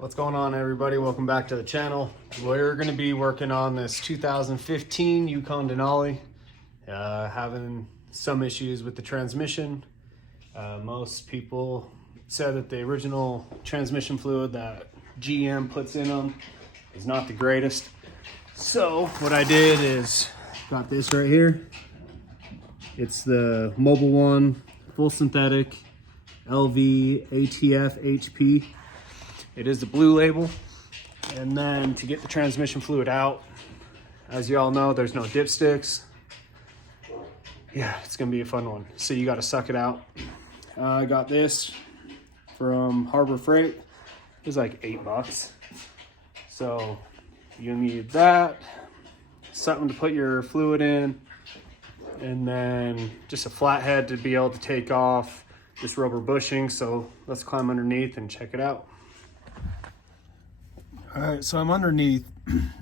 What's going on, everybody? Welcome back to the channel. We're going to be working on this 2015 Yukon Denali. Having some issues with the transmission. Most people said that the original transmission fluid that GM puts in them is not the greatest. So what I did is got this right here. It's the Mobile One full synthetic LV ATF HP. It is the blue label. And then to get the transmission fluid out, as you all know, there's no dipsticks. Yeah, it's gonna be a fun one. So you gotta suck it out. I got this from Harbor Freight. It was like $8. So you need that, something to put your fluid in, and then just a flathead to be able to take off this rubber bushing. So let's climb underneath and check it out. All right, so I'm underneath,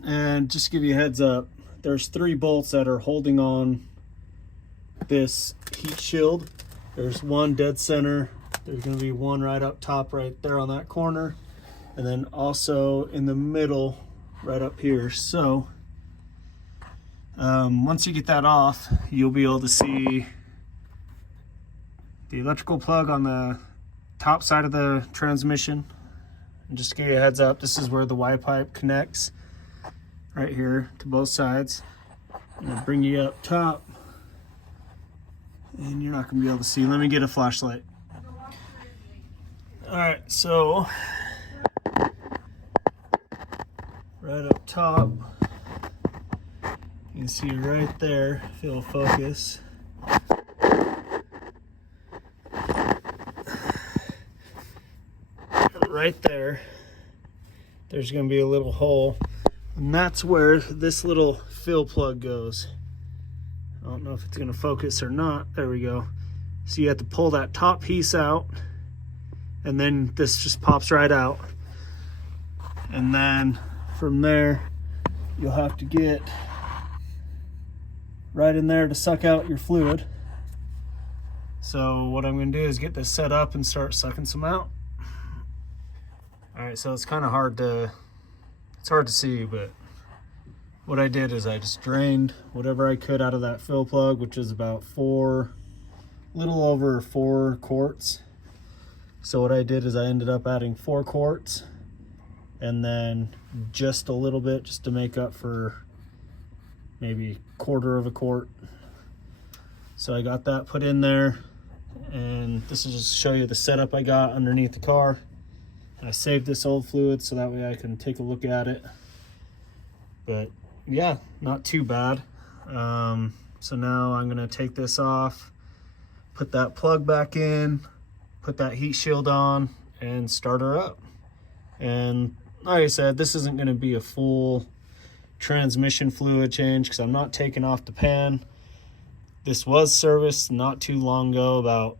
and just to give you a heads up, there's 3 bolts that are holding on this heat shield. There's one dead center. There's gonna be one right up top right there on that corner, and then also in the middle right up here. So once you get that off, you'll be able to see the electrical plug on the top side of the transmission. And just to give you a heads up, this is where the Y pipe connects right here to both sides. I'm gonna bring you up top, and you're not gonna be able to see. Let me get a flashlight. All right, so right up top, you can see right there, if it'll focus. Right there, there's going to be a little hole, and that's where this little fill plug goes. I don't know if it's going to focus or not. There we go. So you have to pull that top piece out, and then this just pops right out. And then from there, you'll have to get right in there to suck out your fluid. So what I'm going to do is get this set up and start sucking some out. All right, so it's kind of hard to see, but what I did is I just drained whatever I could out of that fill plug, which is about little over 4 quarts. So what I did is I ended up adding 4 quarts, and then just a little bit just to make up for maybe 1/4 of a quart. So I got that put in there, and this is just to show you the setup I got underneath the car. I saved this old fluid so that way I can take a look at it. But yeah, not too bad. So now I'm gonna take this off, put that plug back in, put that heat shield on, and start her up. And like I said, this isn't gonna be a full transmission fluid change because I'm not taking off the pan. This was serviced not too long ago, about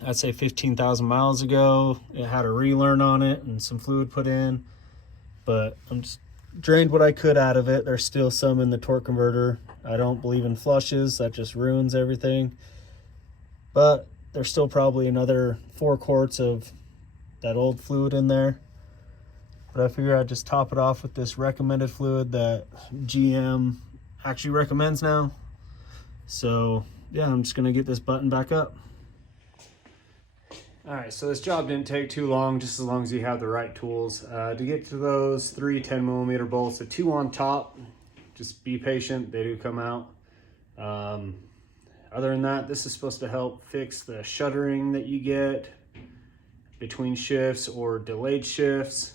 I'd say 15,000 miles ago. It had a relearn on it and some fluid put in, but I'm just drained what I could out of it. There's still some in the torque converter. I don't believe in flushes, that just ruins everything. But there's still probably another 4 quarts of that old fluid in there. But I figure I'd just top it off with this recommended fluid that GM actually recommends now. So yeah, I'm just gonna get this button back up. All right, so this job didn't take too long, just as long as you have the right tools. To get to those 3 10mm bolts, the 2 on top, just be patient, they do come out. Other than that, this is supposed to help fix the shuddering that you get between shifts or delayed shifts.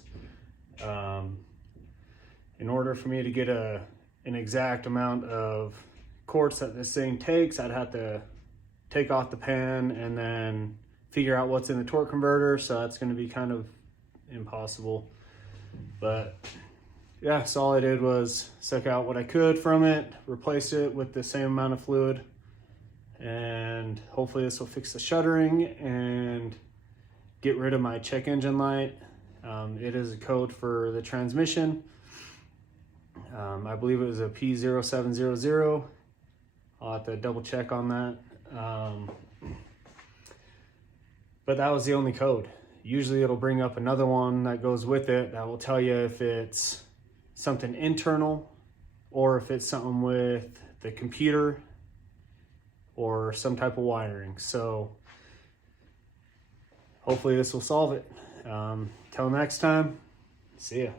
In order for me to get an exact amount of quarts that this thing takes, I'd have to take off the pan and then figure out what's in the torque converter, so that's going to be kind of impossible. But yeah, so all I did was suck out what I could from it, replace it with the same amount of fluid, and hopefully this will fix the shuddering and get rid of my check engine light. It is a code for the transmission. I believe it was a P0700. I'll have to double check on that. But that was the only code. Usually it'll bring up another one that goes with it that will tell you if it's something internal or if it's something with the computer or some type of wiring. So hopefully this will solve it. Till next time, see ya.